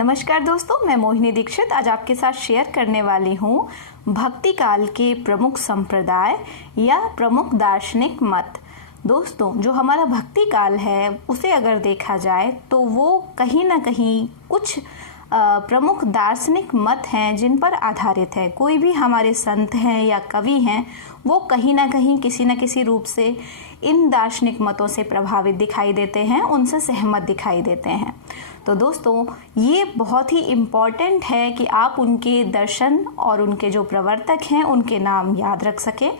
नमस्कार दोस्तों, मैं मोहिनी दीक्षित आज आपके साथ शेयर करने वाली हूँ भक्ति काल के प्रमुख संप्रदाय या प्रमुख दार्शनिक मत। दोस्तों, जो हमारा भक्ति काल है उसे अगर देखा जाए तो वो कहीं ना कहीं कुछ प्रमुख दार्शनिक मत हैं जिन पर आधारित है। कोई भी हमारे संत हैं या कवि हैं वो कहीं ना कहीं किसी न किसी रूप से इन दार्शनिक मतों से प्रभावित दिखाई देते हैं, उनसे सहमत दिखाई देते हैं। तो दोस्तों, ये बहुत ही इम्पॉर्टेंट है कि आप उनके दर्शन और उनके जो प्रवर्तक हैं उनके नाम याद रख सकें,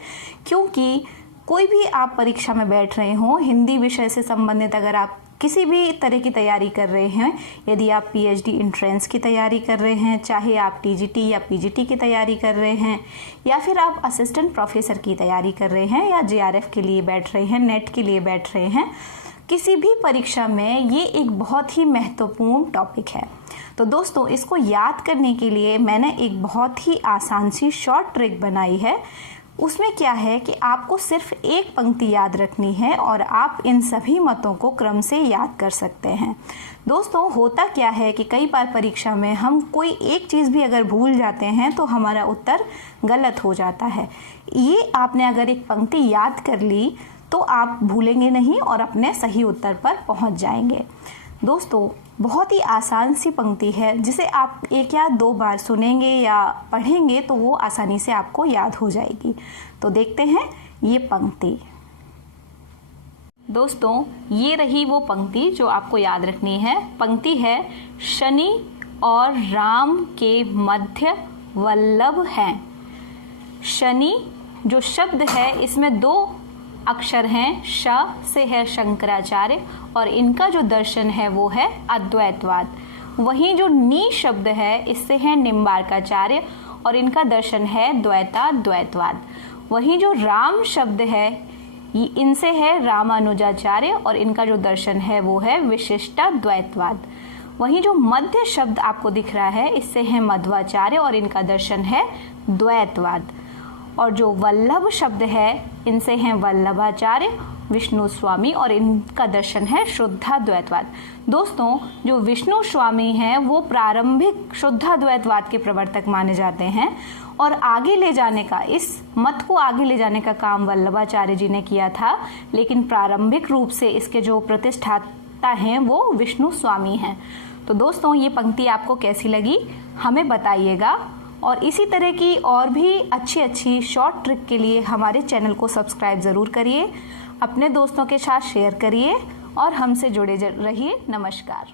क्योंकि कोई भी आप परीक्षा में बैठ रहे हो, हिंदी विषय से संबंधित अगर आप किसी भी तरह की तैयारी कर रहे हैं, यदि आप पीएचडी एंट्रेंस की तैयारी कर रहे हैं, चाहे आप टीजीटी या पीजीटी की तैयारी कर रहे हैं, या फिर आप असिस्टेंट प्रोफेसर की तैयारी कर रहे हैं, या जेआरएफ के लिए बैठ रहे हैं, नेट के लिए बैठ रहे हैं, किसी भी परीक्षा में ये एक बहुत ही महत्वपूर्ण टॉपिक है। तो दोस्तों, इसको याद करने के लिए मैंने एक बहुत ही आसान सी शॉर्ट ट्रिक बनाई है। उसमें क्या है कि आपको सिर्फ एक पंक्ति याद रखनी है और आप इन सभी मतों को क्रम से याद कर सकते हैं। दोस्तों, होता क्या है कि कई बार परीक्षा में हम कोई एक चीज़ भी अगर भूल जाते हैं तो हमारा उत्तर गलत हो जाता है। ये आपने अगर एक पंक्ति याद कर ली तो आप भूलेंगे नहीं और अपने सही उत्तर पर पहुंच जाएंगे। दोस्तों, बहुत ही आसान सी पंक्ति है जिसे आप एक या दो बार सुनेंगे या पढ़ेंगे तो वो आसानी से आपको याद हो जाएगी। तो देखते हैं ये पंक्ति। दोस्तों, ये रही वो पंक्ति जो आपको याद रखनी है। पंक्ति है, शनि और राम के मध्य वल्लभ हैं। शनि जो शब्द है इसमें दो अक्षर हैं, श से है शंकराचार्य और इनका जो दर्शन है वो है अद्वैतवाद। वहीं जो नी शब्द है इससे है निम्बार्काचार्य और इनका दर्शन है द्वैताद्वैतवाद। वहीं जो राम शब्द है इनसे है रामानुजाचार्य और इनका जो दर्शन है वो है विशिष्टाद्वैतवाद। वहीं जो मध्य शब्द आपको दिख रहा है इससे है मध्वाचार्य और इनका दर्शन है द्वैतवाद। और जो वल्लभ शब्द है इनसे हैं वल्लभाचार्य, विष्णु स्वामी और इनका दर्शन है शुद्धाद्वैतवाद। दोस्तों, जो विष्णु स्वामी हैं वो प्रारंभिक शुद्धाद्वैतवाद के प्रवर्तक माने जाते हैं और आगे ले जाने का, इस मत को आगे ले जाने का काम वल्लभाचार्य जी ने किया था, लेकिन प्रारंभिक रूप से इसके जो प्रतिष्ठाता हैं वो विष्णु स्वामी हैं। तो दोस्तों, ये पंक्ति आपको कैसी लगी हमें बताइएगा और इसी तरह की और भी अच्छी शॉर्ट ट्रिक के लिए हमारे चैनल को सब्सक्राइब ज़रूर करिए, अपने दोस्तों के साथ शेयर करिए और हमसे जुड़े रहिए। नमस्कार।